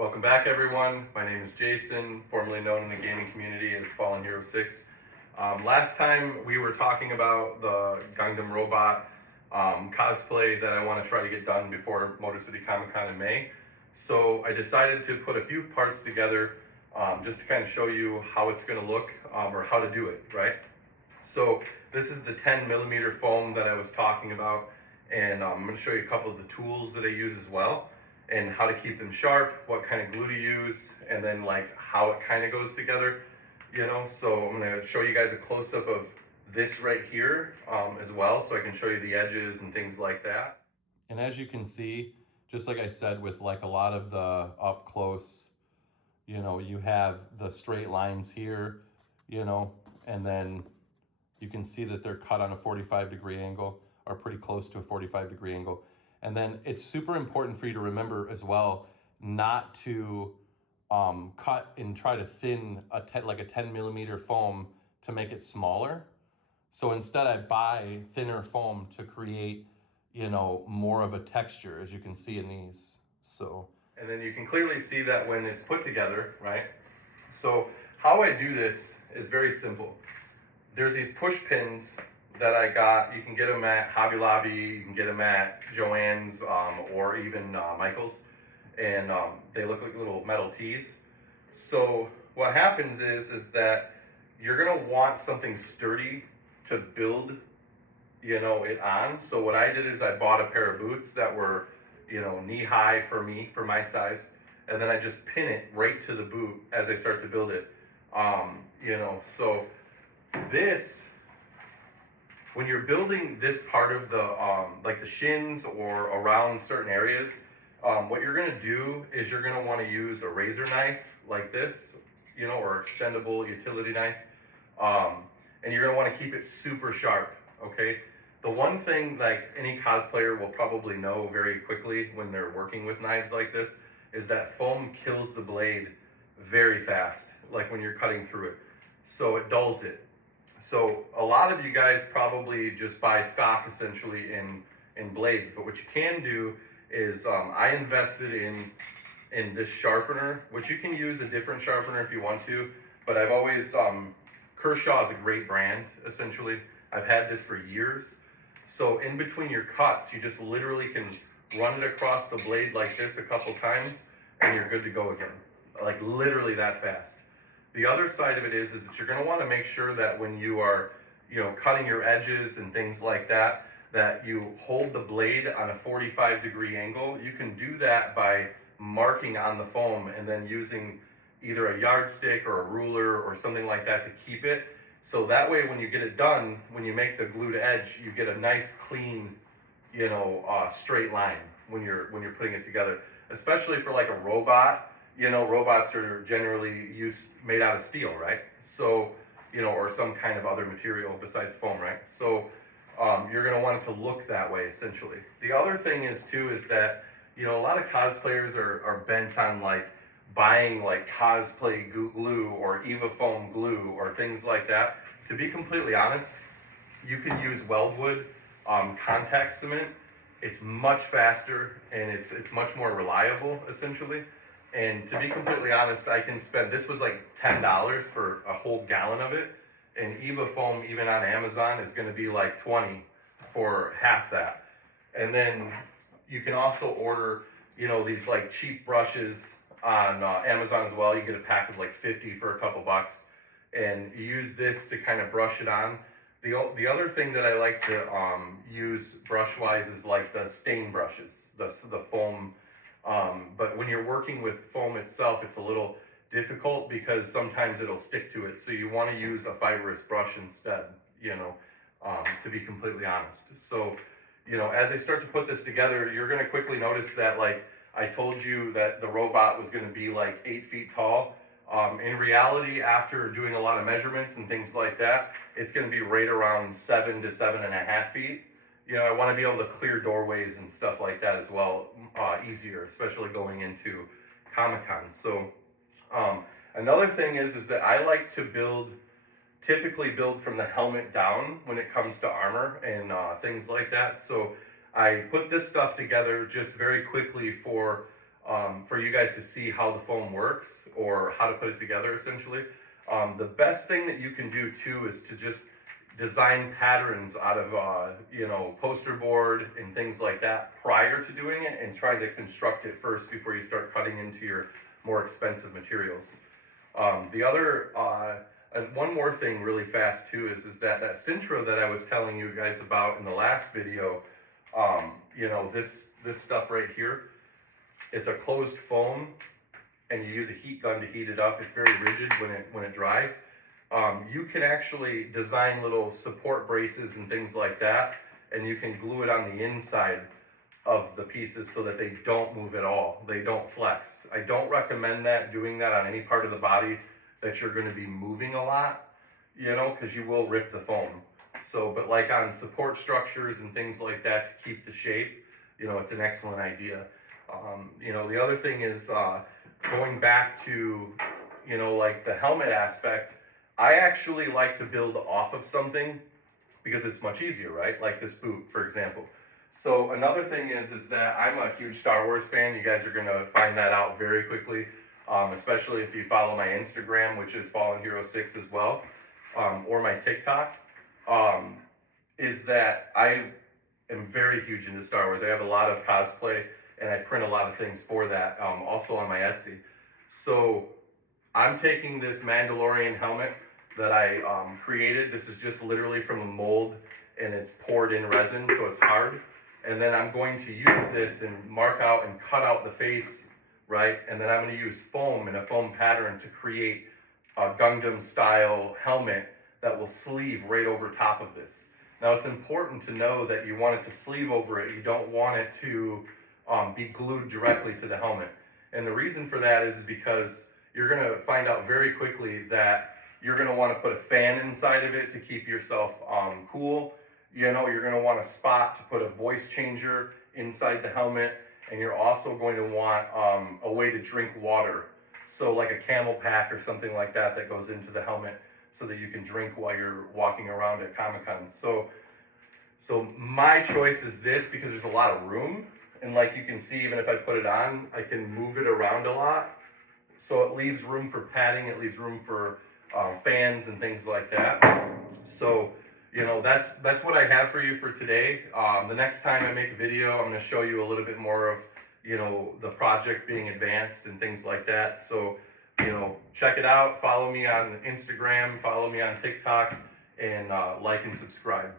Welcome back, everyone. My name is Jason, formerly known in the gaming community as Fallen Hero 6. Last time we were talking about the Gundam robot cosplay that I want to try to get done before Motor City Comic Con in May. So I decided to put a few parts together just to kind of show you how it's going to look or how to do it, right? So this is the 10mm foam that I was talking about, and I'm going to show you a couple of the tools that I use as well, and how to keep them sharp, what kind of glue to use, and then like how it kind of goes together, you know. So I'm going to show you guys a close-up of this right here as well, so I can show you the edges and things like that. And as you can see, just like I said, with like a lot of the up close, you know, you have the straight lines here, you know, and then you can see that they're cut on a 45-degree angle, or pretty close to a 45-degree angle. And then it's super important for you to remember as well, not to cut and try to thin like a 10mm foam to make it smaller. So instead I buy thinner foam to create, you know, more of a texture, as you can see in these. So, and then you can clearly see that when it's put together, right? So how I do this is very simple. There's these push pins that I got. You can get them at Hobby Lobby, you can get them at Joann's, or even Michael's, and they look like little metal tees. So what happens is that you're gonna want something sturdy to build, you know, it on. So what I did is I bought a pair of boots that were, you know, knee high for me, for my size, and then I just pin it right to the boot as I start to build it. You know, so this, when you're building this part of the like the shins or around certain areas, what you're gonna do is you're gonna want to use a razor knife like this, you know, or extendable utility knife, and you're gonna want to keep it super sharp. Okay, the one thing like any cosplayer will probably know very quickly when they're working with knives like this is that foam kills the blade very fast, like when you're cutting through it, so it dulls it. So a lot of you guys probably just buy stock essentially in blades, but what you can do is I invested in this sharpener, which you can use a different sharpener if you want to, but I've always, Kershaw is a great brand essentially. I've had this for years. So in between your cuts, you just literally can run it across the blade like this a couple times and you're good to go again. Like literally that fast. The other side of it is that you're going to want to make sure that when you are, you know, cutting your edges and things like that, that you hold the blade on a 45-degree angle. You can do that by marking on the foam and then using either a yardstick or a ruler or something like that to keep it. So that way when you get it done, when you make the glued edge, you get a nice clean, you know, straight line when you're putting it together. Especially for like a robot. You know, robots are generally made out of steel, right? So, you know, or some kind of other material besides foam, right? So you're going to want it to look that way, essentially. The other thing is, too, is that, you know, a lot of cosplayers are bent on, like, buying, like, cosplay glue or Eva foam glue or things like that. To be completely honest, you can use Weldwood contact cement. It's much faster and it's much more reliable, essentially. And to be completely honest, I can spend, this was like $10 for a whole gallon of it. And Eva foam, even on Amazon, is going to be like $20 for half that. And then you can also order, you know, these like cheap brushes on Amazon as well. You get a pack of like 50 for a couple bucks. And you use this to kind of brush it on. The other thing that I like to use brush-wise is like the stain brushes, the foam. But when you're working with foam itself, it's a little difficult because sometimes it'll stick to it. So you want to use a fibrous brush instead, you know, to be completely honest. So, you know, as I start to put this together, you're going to quickly notice that, like I told you, that the robot was going to be like 8 feet tall. In reality, after doing a lot of measurements and things like that, it's going to be right around 7 to 7.5 feet. You know, I want to be able to clear doorways and stuff like that as well, easier, especially going into Comic-Con. So another thing is that I like to typically build from the helmet down when it comes to armor and things like that. So I put this stuff together just very quickly for for you guys to see how the foam works or how to put it together essentially. The best thing that you can do too is to just design patterns out of poster board and things like that prior to doing it, and try to construct it first before you start cutting into your more expensive materials. The other and one more thing really fast too is that Sintra that I was telling you guys about in the last video, this stuff right here, it's a closed foam, and you use a heat gun to heat it up. It's very rigid when it dries. You can actually design little support braces and things like that, and you can glue it on the inside of the pieces so that they don't move at all. They don't flex. I don't recommend doing that on any part of the body that you're going to be moving a lot, because you will rip the foam. So, but like on support structures and things like that to keep the shape, it's an excellent idea. The other thing is going back to, like the helmet aspect. I actually like to build off of something because it's much easier, right? Like this boot, for example. So another thing is that I'm a huge Star Wars fan. You guys are going to find that out very quickly, especially if you follow my Instagram, which is Fallen Hero 6 as well, or my TikTok, is that I am very huge into Star Wars. I have a lot of cosplay, and I print a lot of things for that, also on my Etsy. So I'm taking this Mandalorian helmet that I created. This is just literally from a mold, and it's poured in resin, so it's hard. And then I'm going to use this and mark out and cut out the face, right? And then I'm going to use foam and a foam pattern to create a Gundam style helmet that will sleeve right over top of this. Now it's important to know that you want it to sleeve over it. You don't want it to be glued directly to the helmet. And the reason for that is because you're going to find out very quickly that you're going to want to put a fan inside of it to keep yourself cool. You're going to want a spot to put a voice changer inside the helmet, and you're also going to want a way to drink water. So like a camel pack or something like that goes into the helmet so that you can drink while you're walking around at Comic-Con. So my choice is this because there's a lot of room, and like you can see, even if I put it on, I can move it around a lot. So it leaves room for padding, it leaves room for fans and things like that. So, that's what I have for you for today. The next time I make a video, I'm going to show you a little bit more of, the project being advanced and things like that. So, check it out. Follow me on Instagram, follow me on TikTok, and like and subscribe.